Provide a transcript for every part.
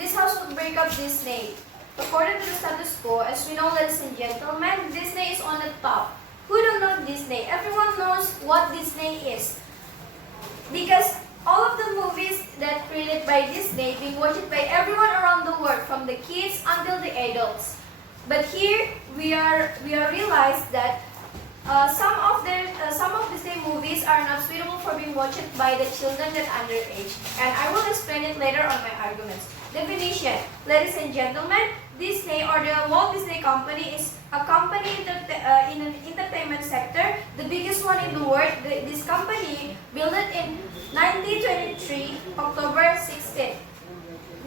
This house would break up Disney. According to the status quo, as we know, ladies and gentlemen, Disney is on the top. Who don't know Disney? Everyone knows what Disney is. Because all of the movies that created by Disney being watched by everyone around the world, from the kids until the adults. But here we are realized that some of Disney movies are not suitable for being watched by the children that underage, and I will explain it later on my arguments. Definition, ladies and gentlemen, Disney or the Walt Disney Company is a company in an entertainment sector, the biggest one in the world. This company built it in 1923, October 16.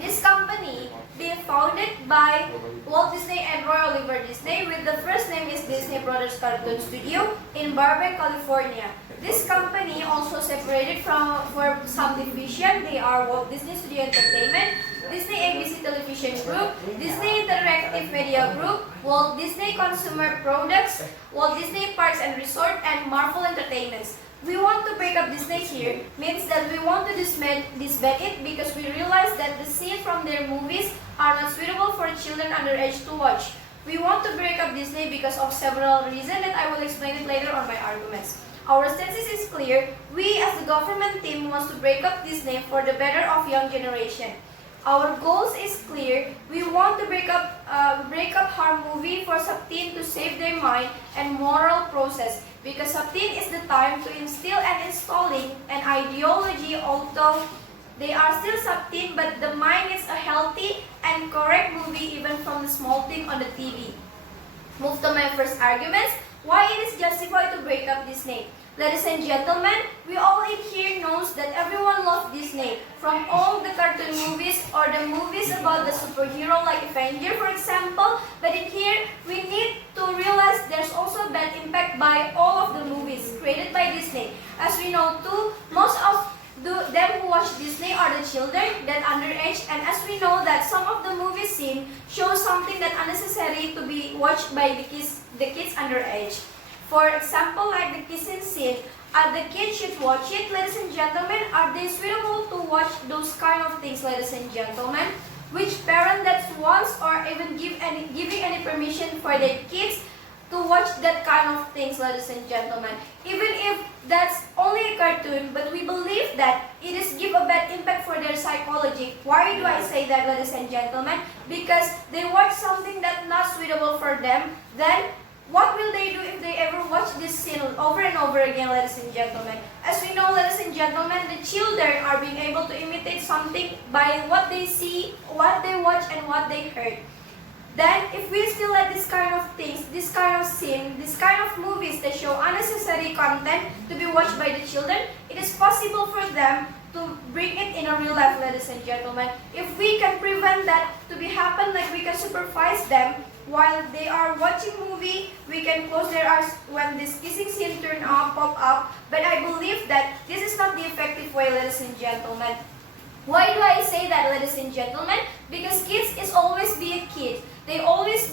This company being founded by Walt Disney and Roy Oliver Disney, with the first name is Disney Brothers Cartoon Studio in Burbank, California. This company also separated for some division. They are Walt Disney Studio Entertainment, Disney ABC Television Group, Disney Interactive Media Group, Walt Disney Consumer Products, Walt Disney Parks and Resort, and Marvel Entertainments. We want to break up Disney here means that we want to disband it because we realize that the scenes from their movies are not suitable for children underage to watch. We want to break up Disney because of several reasons that I will explain it later on my arguments. Our stance is clear. We as the government team wants to break up Disney for the better of young generation. Our goals is clear. We want to break up horror movie for sub-teen to save their mind and moral process, because sub-teen is the time to instill and installing an ideology. Although they are still sub-teen, but the mind is a healthy and correct movie even from the small thing on the TV. Move to my first arguments. Why it is justified to break up Disney? Ladies and gentlemen, we all in here knows that everyone loves Disney. From all the cartoon movies or the movies about the superhero like Avenger, for example. But in here, we need to realize there's also a bad impact by all of the movies created by Disney. As we know too, most of them who watch Disney are the children that underage, and as we know that some of the movie scene show something that unnecessary to be watched by the kids underage. For example, like the kissing scene, the kids should watch it, ladies and gentlemen. Are they suitable to watch those kind of things, ladies and gentlemen? Which parent that wants or even giving any permission for their kids to watch that kind of things, ladies and gentlemen? Even if that's only a cartoon, but we believe that it is give a bad impact for their psychology. Why do I say that, ladies and gentlemen? Because they watch something that's not suitable for them. Then what will they do if they ever watch this scene over and over again, ladies and gentlemen? As we know, ladies and gentlemen, the children are being able to imitate something by what they see, what they watch, and what they heard. Then, if we still let this kind of things, this kind of scene, this kind of movies that show unnecessary content to be watched by the children, it is possible for them to bring it in a real life, ladies and gentlemen. If we can prevent that to be happen, like we can supervise them while they are watching movie, we can close their eyes when this kissing scene pop up. But I believe that this is not the effective way, ladies and gentlemen. Why do I say that, ladies and gentlemen? Because kids is always be a kid. They always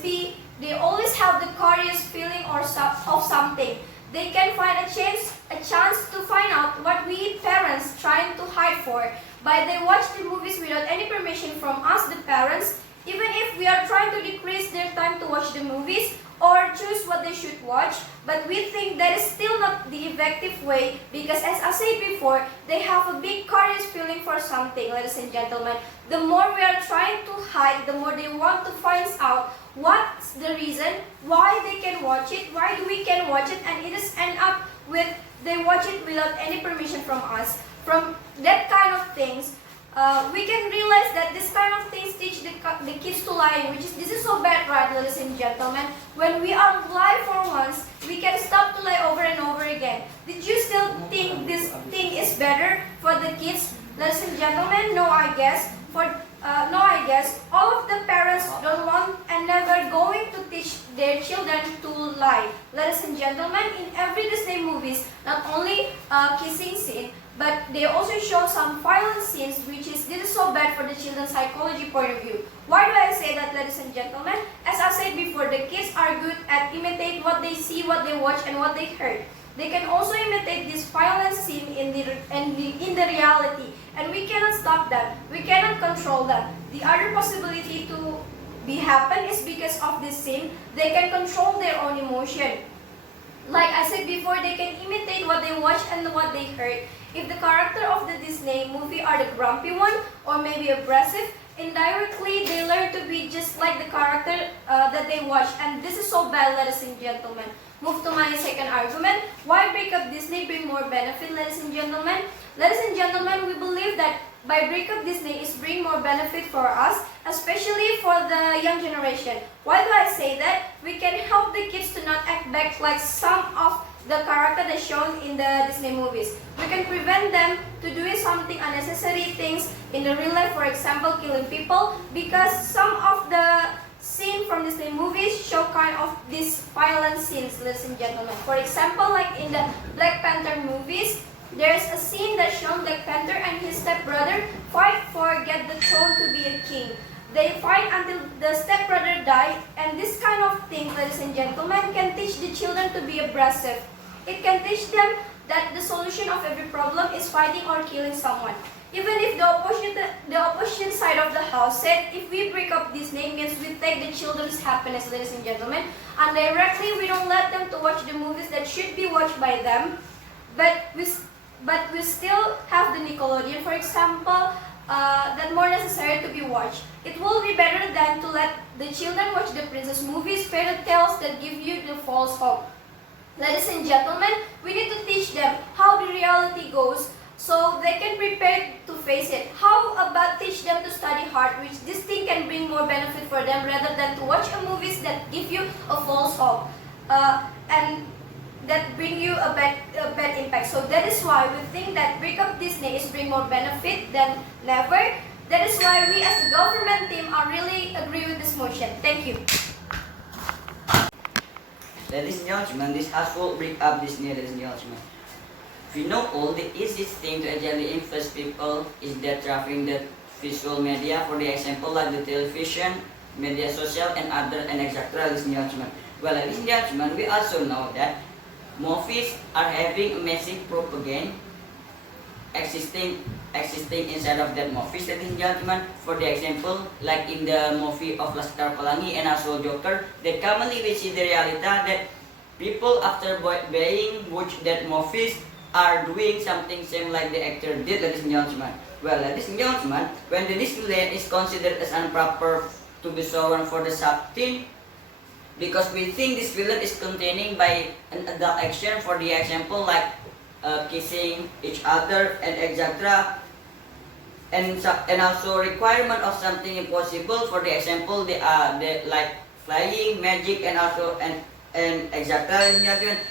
have the curious feeling of something. They can find a chance to find out what we parents trying to hide for. But they watch the movies without any permission from us, the parents. Even if we are trying to decrease their time to watch the movies or choose what they should watch, but we think that is still not the effective way, because as I said before, they have a big curious feeling for something, ladies and gentlemen. The more we are trying to hide, the more they want to find out what's the reason, why they can watch it, why we can watch it, and it just end up with they watch it without any permission from us. From that kind of things, we can realize that this kind of things teach the kids to lie, this is so bad, right, ladies and gentlemen? When we are lie for once, we can stop to lie over and over again. Did you still think this thing is better for the kids, ladies and gentlemen? No, I guess. I guess all of the parents don't want and never going to teach their children to lie. Ladies and gentlemen, in every Disney movies, not only kissing scene, but they also show some violent scenes, this is so bad for the children's psychology point of view. Why do I say that, ladies and gentlemen? As I said before, the kids are good at imitate what they see, what they watch, and what they heard. they can also imitate this violent scene in the reality, and we cannot stop them. We cannot control them. The other possibility to be happen is because of this scene, they can control their own emotion. Like I said before, they can imitate what they watch and what they heard. If the character of the Disney movie are the grumpy one or maybe aggressive, indirectly they learn to be just like the character that they watch, and this is so bad, ladies and gentlemen. Move to my second argument. Why break up Disney bring more benefit, ladies and gentlemen? Ladies and gentlemen, we believe that by break up Disney is bring more benefit for us, especially for the young generation. Why do I say that? We can help the kids to not act back like some of the character that's shown in the Disney movies. We can prevent them to doing something unnecessary things in the real life, for example, killing people, because some of the scene from Disney movies show kind of these violent scenes, ladies and gentlemen. For example, like in the Black Panther movies, there's a scene that shows Black Panther and his stepbrother fight for get the throne to be a king. They fight until the stepbrother died, and this kind of thing, ladies and gentlemen, can teach the children to be aggressive. It can teach them that the solution of every problem is fighting or killing someone. Even if the opposition side of the house said, if we break up Disney means we take the children's happiness, ladies and gentlemen, and directly we don't let them to watch the movies that should be watched by them, but we still have the Nickelodeon, for example, that more necessary to be watched. It will be better than to let the children watch the princess movies, fairy tales that give you the false hope. Ladies and gentlemen, we need to teach them how the reality goes so they can prepare to face it. How about teach them to study hard, which this thing can bring more benefit for them rather than to watch a movies that give you a false hope and that bring you a bad impact. So that is why we think that break up Disney is bring more benefit than never. That is why we as the government team are really agree with this motion. Thank you. Ladies and gentlemen, this house will break up Disney, ladies and gentlemen. We know all the easiest thing to actually influence people is that trafficking the visual media, for the example like the television, media social and other and etc. Ladies and gentlemen. Well, ladies and gentlemen, we also know that movies are having a massive propaganda existing inside of that movies, ladies and gentlemen. For the example, like in the movie of Laskar Pelangi and also Joker, that commonly we see the reality that people after being watch that movies are doing something same like the actor did, ladies and gentlemen. Well, ladies and gentlemen, when the Disneyland is considered as improper to be shown for the sub-teen, because we think this film is containing by an adult action, for the example like kissing each other and etc. And also requirement of something impossible, for the example they like flying, magic and also and etc.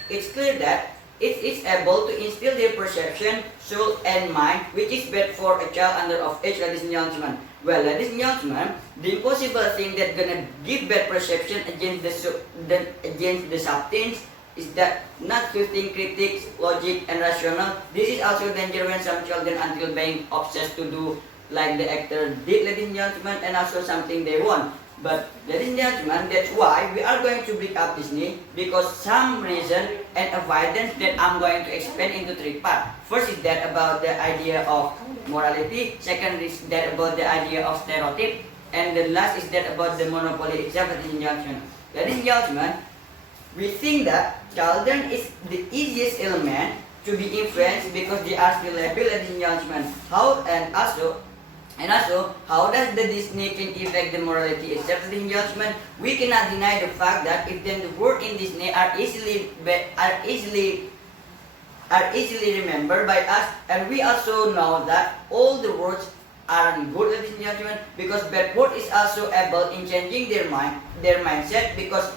It's clear that it is able to instill their perception, soul and mind, which is bad for a child under of age, ladies and gentlemen. Well, ladies and gentlemen, the impossible thing that gonna give bad perception against the sub-teens is that not to think critics, logic and rational. This is also danger when some children until being obsessed to do like the actor did, ladies and gentlemen, and also something they want. But ladies and gentlemen, that's why we are going to break up Disney, because some reason and evidence that I'm going to expand into three parts. First is that about the idea of morality, second is that about the idea of stereotype, and the last is that about the monopoly itself, ladies and gentlemen. Ladies and gentlemen, we think that children is the easiest element to be influenced because they are still labeled, ladies and gentlemen. And also, how does the Disney can affect the morality itself, ladies and gentlemen? We cannot deny the fact that if then the words in Disney are easily remembered by us, and we also know that all the words aren't good, ladies and gentlemen, because bad word is also able in changing their mindset, because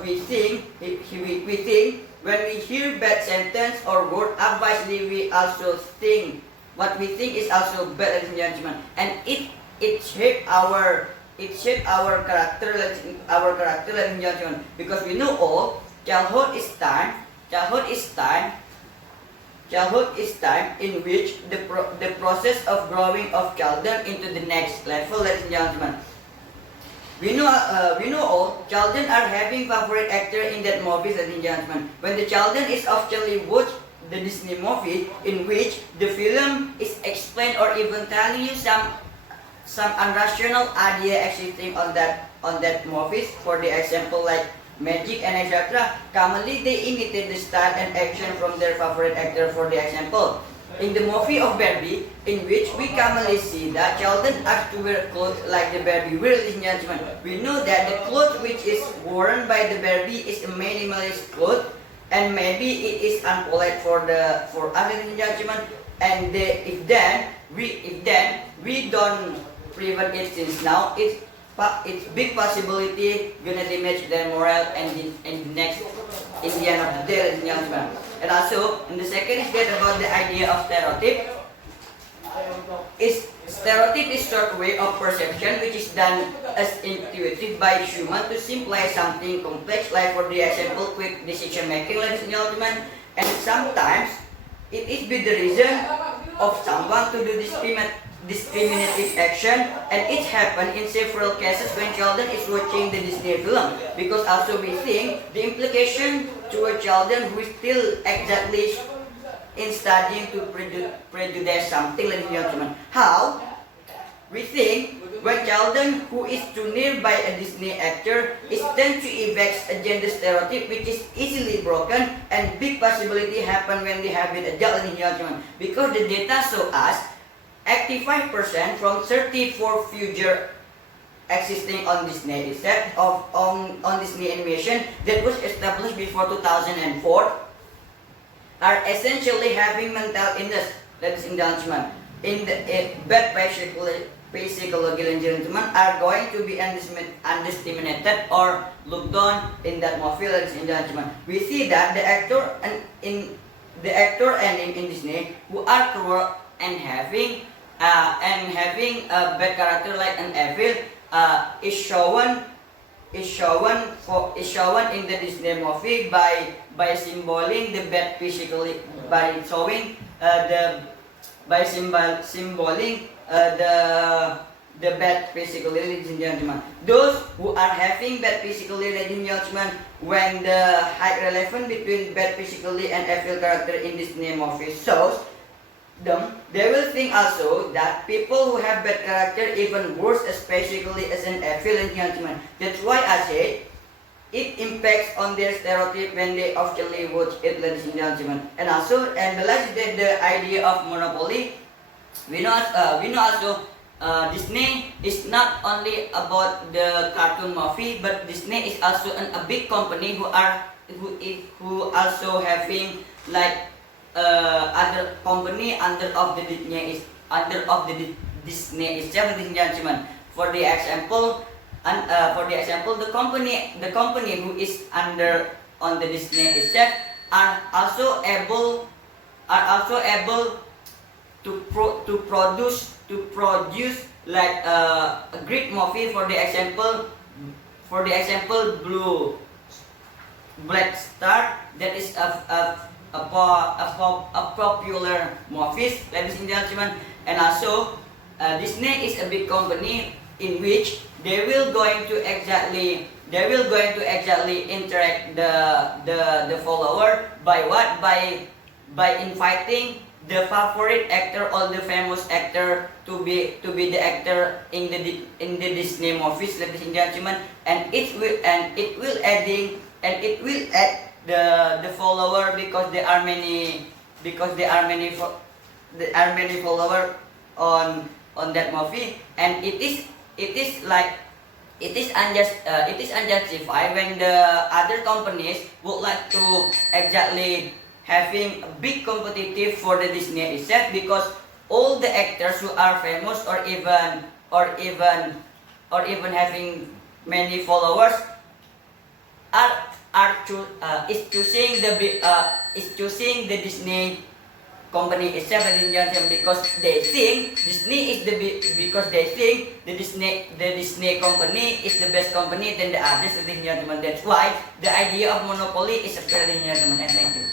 we think when we hear bad sentence or word, obviously we also think what we think is also bad, ladies and gentlemen, and it shape our character, ladies and gentlemen, because we know all childhood is time in which the process of growing of children into the next level, ladies and gentlemen. We know all children are having favorite actor in that movie, ladies and gentlemen. When the children is actually watch the Disney movie in which the film is explained or even telling you some irrational idea existing on that movies. For the example, like magic and etc. Commonly they imitate the style and action from their favorite actor. For the example, in the movie of Barbie, in which we commonly see that children are to wear clothes like the Barbie wear, ladies and gentlemen. We know that the clothes which is worn by the Barbie is a minimalist cloth, and maybe it is unpolite for us, ladies and gentlemen. And if then we don't prevent it, since now it's big possibility gonna damage their morale and the next in the end of the day, ladies and gentlemen. And also, and the second is that about the idea of stereotype. Stereotype is short way of perception which is done as intuitive by human to simplify something complex, like for the example quick decision making, ladies and gentlemen. And sometimes it is be the reason of someone to do discriminative action, and it happened in several cases when children is watching the Disney film, because also we think the implication to a children who is still exactly in studying to prejudice something, ladies and gentlemen. How we think when children who is too nearby a Disney actor is tend to evict a gender stereotype which is easily broken, and big possibility happen when they have been adult, ladies and gentlemen, because the data show us 85% from 34 future existing on Disney set of on Disney animation that was established before 2004 are essentially having mental illness, ladies and gentlemen. In the bad psychology, ladies and gentlemen, are going to be undiscriminated or looked on in that movie, ladies and gentlemen. We see that the actor in Disney who are cruel and having a bad character like an evil is shown in the Disney movie by symboling the bad physically, by showing symboling the bad physically, ladies and gentlemen. Those who are having bad physically, ladies and gentlemen, when the high relation between bad physically and evil character in Disney movie shows them, they will think also that people who have bad character even worse, especially as an evil, ladies and gentlemen. That's why I said it impacts on their stereotype when they actually watch it, ladies and gentlemen. And also, and the last is the idea of monopoly. We know also Disney is not only about the cartoon movie, but Disney is also a big company who also having like other company under of the Disney itself, ladies and gentlemen. For the example, the company who is under on the Disney itself are also able to produce like a great movie. For the example, Black Star, that is a popular movie, ladies and gentlemen. And also Disney is a big company in which they will going to exactly interact the follower by what, by inviting the favorite actor or the famous actor to be the actor in the Disney movies, ladies and gentlemen. And it will add the follower, because there are many follower on that movie. And it is unjustified when the other companies would like to exactly having a big competitive for the Disney itself, because all the actors who are famous or even having many followers is choosing the Disney company itself, ladies and gentlemen, because they think the Disney company is the best company than the others, ladies and gentlemen. That's why the idea of monopoly is a fair, ladies and gentlemen. And thank you.